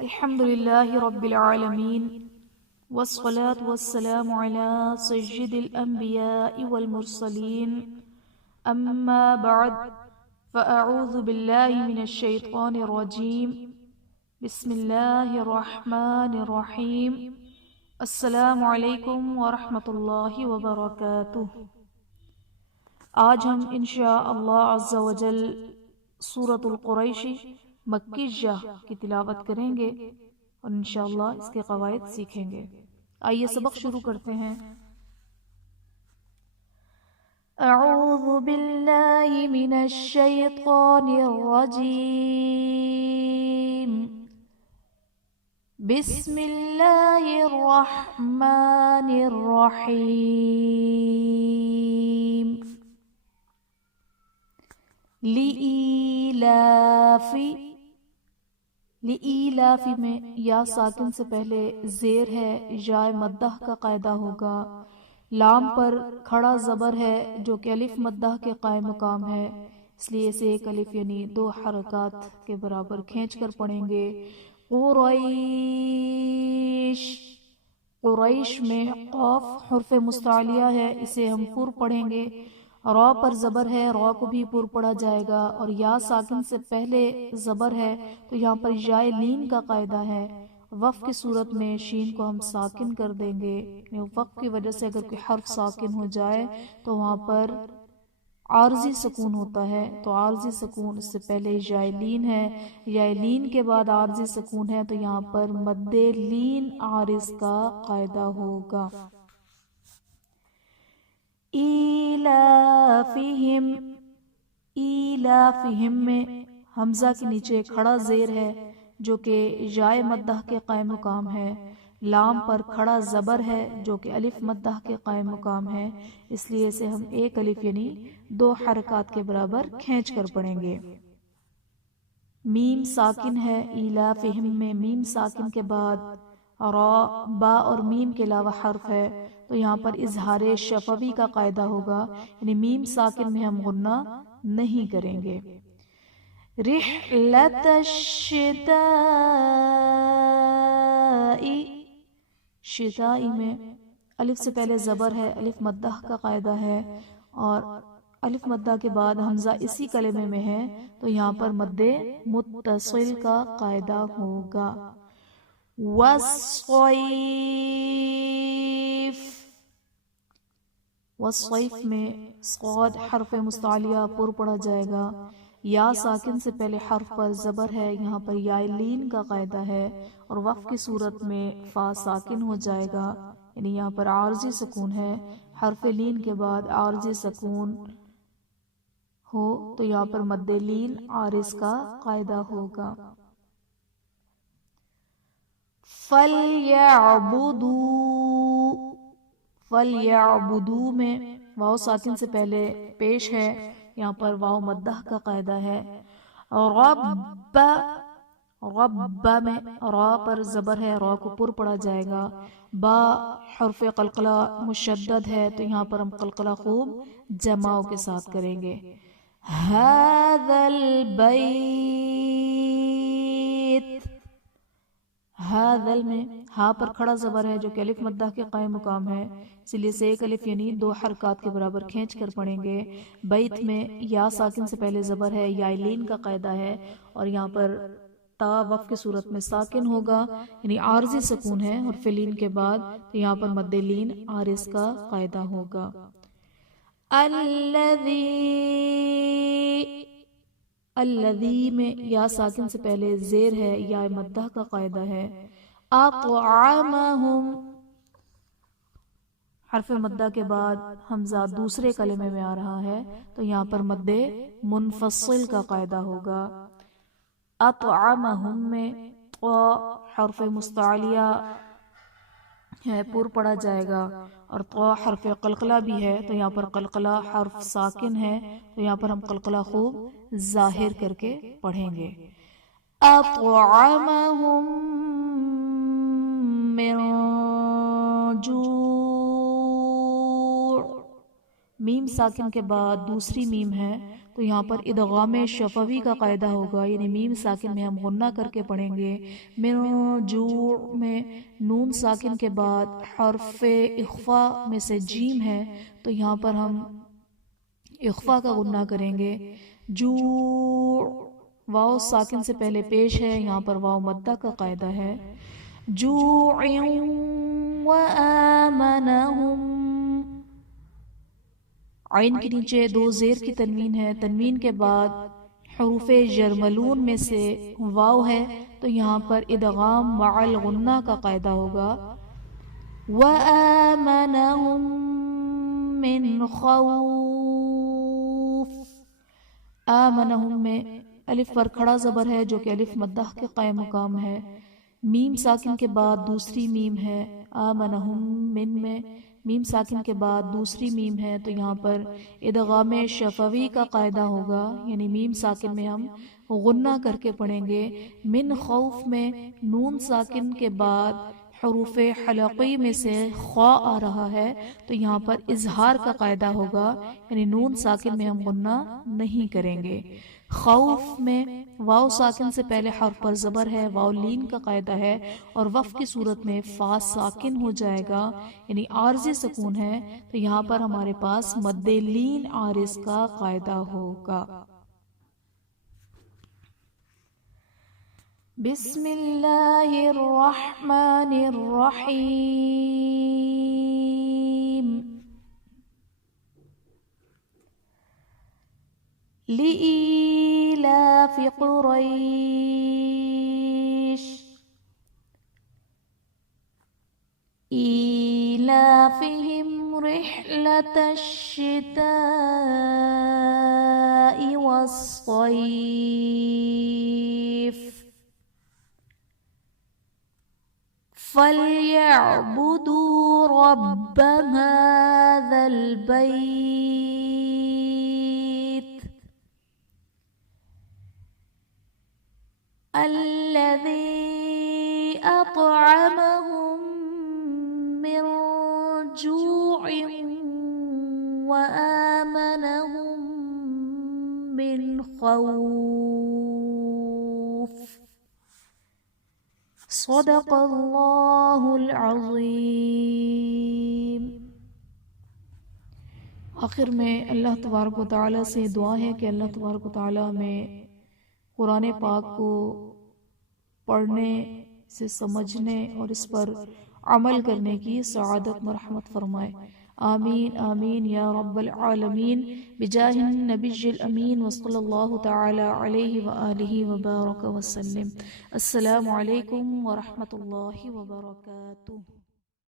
الحمد لله رب العالمين والصلاة والسلام على سيد الأنبياء والمرسلين أما بعد فأعوذ بالله من الشيطان الرجيم بسم الله الرحمن الرحيم السلام علیکم ورحمۃ اللہ وبرکاتہ۔ آج ہم انشاءاللہ عز وجل سورۃ القریش مکیہ کی تلاوت کریں گے اور انشاءاللہ اس کے قواعد سیکھیں گے۔ آئیے سبق شروع کرتے ہیں۔ اعوذ باللہ من الشیطان الرجیم، بسم اللہ الرحمن الرحیم۔ لإیلاف میں یا ساکن سے پہلے زیر ہے، یا مدہ کا قاعدہ ہوگا۔ لام پر کھڑا زبر ہے جو کہ الف مدہ کے قائم مقام ہے، اس لیے اسے ایک الف یعنی 2 حرکات کے برابر کھینچ کر پڑھیں گے۔ قریش، قریش میں قاف حرف مستعلیہ ہے، اسے ہم پر پڑھیں گے۔ را پر زبر ہے، را کو بھی پر پڑھا جائے گا، اور یا ساکن سے پہلے زبر ہے تو یہاں پر یا لین کا قاعدہ ہے۔ وقف کی صورت میں شین کو ہم ساکن کر دیں گے، وقف کی وجہ سے اگر کوئی حرف ساکن ہو جائے تو وہاں پر عارضی سکون ہوتا ہے، تو عارضی سکون اس سے پہلے یا لین ہے، یا لین کے بعد عارضی سکون ہے، تو یہاں پر مد لین عارض کا قاعدہ ہوگا۔ ایلافہم، ایلافہم میں حمزہ کے نیچے کھڑا زیر ہے جو کہ یا مدہ کے قائم مقام ہے۔ لام پر کھڑا زبر ہے جو کہ الف مدہ کے قائم مقام ہے، اس لیے اسے ہم ایک الف یعنی 2 حرکات کے برابر کھینچ کر پڑھیں گے۔ میم ساکن ہے، ایلافہم میں میم ساکن کے بعد را، با اور میم کے علاوہ حرف ہے، تو یہاں پر اظہار شفوی کا قاعدہ ہوگا، یعنی میم ساکن میں ہم غنہ نہیں کریں گے۔ رحلت الشتاء، شتائی میں الف سے پہلے زبر ہے، الف مدہ کا قاعدہ ہے، اور الف مدہ کے بعد حمزہ اسی کلمے میں ہے، تو یہاں پر مد متصل کا قاعدہ ہوگا۔ والصیف، والصیف میں صاد حرف مستعلیہ پر پڑھا جائے گا، یا ساکن سے پہلے حرف پر زبر ہے، یہاں پر یا لین کا قاعدہ ہے، اور وقف کی صورت میں فا ساکن ہو جائے گا، یعنی یہاں پر عارضی سکون ہے، حرف لین کے بعد عارضی سکون ہو تو یہاں پر مد لین عارض کا قاعدہ ہوگا۔ فَلْيَعْبُدُوا، فَلْيَعْبُدُوا میں واو ساکن سے پہلے پیش ہے، یہاں پر واو مدہ کا قاعدہ ہے۔ رب، رب میں را پر زبر ہے، را کو پر پڑھا جائے گا۔ با حرف قلقلہ مشدد ہے، تو یہاں پر ہم قلقلہ خوب جماؤ کے ساتھ کریں گے۔ هذا البیت، هذا میں ہا پر کھڑا زبر ہے جو کہ الف مدہ کے قائم مقام ہے، اس لیے سے ایک الف یعنی 2 حرکات کے برابر کھینچ کر پڑھیں گے۔ بیت میں یا ساکن سے پہلے زبر ہے، یا لین کا قاعدہ ہے، اور یہاں پر تا وقف کی صورت میں ساکن ہوگا، یعنی عارضی سکون ہے، اور فلین کے بعد تو یہاں پر مد لین عارض کا قاعدہ ہوگا۔ الذی، الذی میں یا ساکن سے پہلے زیر ہے، یا مدہ کا قاعدہ ہے۔ اطعمہم، حرف مدہ کے بعد حمزہ دوسرے کلمے میں آ رہا ہے، تو یہاں پر مد منفصل کا قاعدہ ہوگا۔ اطعمہم میں حرف مستعلیہ ہے، پر پڑھا جائے گا، اور طا حرف قلقلہ بھی ہے، تو یہاں پر قلقلہ حرف ساکن ہے، تو یہاں پر ہم قلقلہ خوب ظاہر کر کے پڑھیں گے۔ اطعمہم من جوع، میم ساکن کے بعد دوسری میم ہے تو یہاں پر ادغام شفوی کا قاعدہ ہوگا، یعنی میم ساکن میں ہم غنہ کر کے پڑھیں گے۔ من جوع میں نون ساکن کے بعد حرف اخفا میں سے جیم ہے تو یہاں پر ہم اخفا کا غنہ کریں گے۔ جوع واو ساکن سے پہلے پیش ہے، یہاں پر واو مدہ کا قاعدہ ہے۔ جوع وآمنہم، عین کے نیچے دو زیر کی تنوین ہے، تنوین کے بعد حروف جرملون میں سے واو ہے تو یہاں پر ادغام مع الغنہ کا قاعدہ ہوگا۔ وآمنہم من خوف، آمنہم میں الف پر کھڑا زبر ہے جو کہ الف مدہ کے قائم مقام ہے، میم ساکن کے بعد دوسری میم ہے، آمنہم من میں میم ساکن کے بعد دوسری میم ہے تو یہاں پر ادغام شفوی کا قاعدہ ہوگا، یعنی میم ساکن میں ہم غنہ کر کے پڑھیں گے۔ من خوف میں نون ساکن کے بعد حروف حلقی میں سے خوا آ رہا ہے تو یہاں پر اظہار کا قاعدہ ہوگا، یعنی نون ساکن میں ہم غنہ نہیں کریں گے۔ خوف میں واو ساکن سے پہلے حرف پر زبر ہے، واو لین کا قاعدہ ہے اور وقف کی صورت میں فا ساکن ہو جائے گا، یعنی عارضی سکون ہے تو یہاں پر ہمارے پاس مد لین عارض کا قاعدہ ہوگا۔ بسم اللہ الرحمن الرحیم۔ لإيلاف قريش إيلافهم رحلة الشتاء والصيف فليعبدوا رب هذا البيت الذي أطعمهم من جوع وآمنهم من خوف۔ صدق اللہ العظیم۔ آخر میں اللہ تبارک و تعالیٰ سے دعا ہے کہ اللہ تبارک و تعالیٰ میں قرآن پاک کو پڑھنے سے سمجھنے اور اس پر عمل کرنے کی سعادت مرحمت فرمائے، آمین آمین یا رب العالمین، بجاہ النبی الامین وصلی اللہ تعالی علیہ وآلہ وبارک وسلم۔ السلام علیکم ورحمۃ اللہ وبرکاتہ۔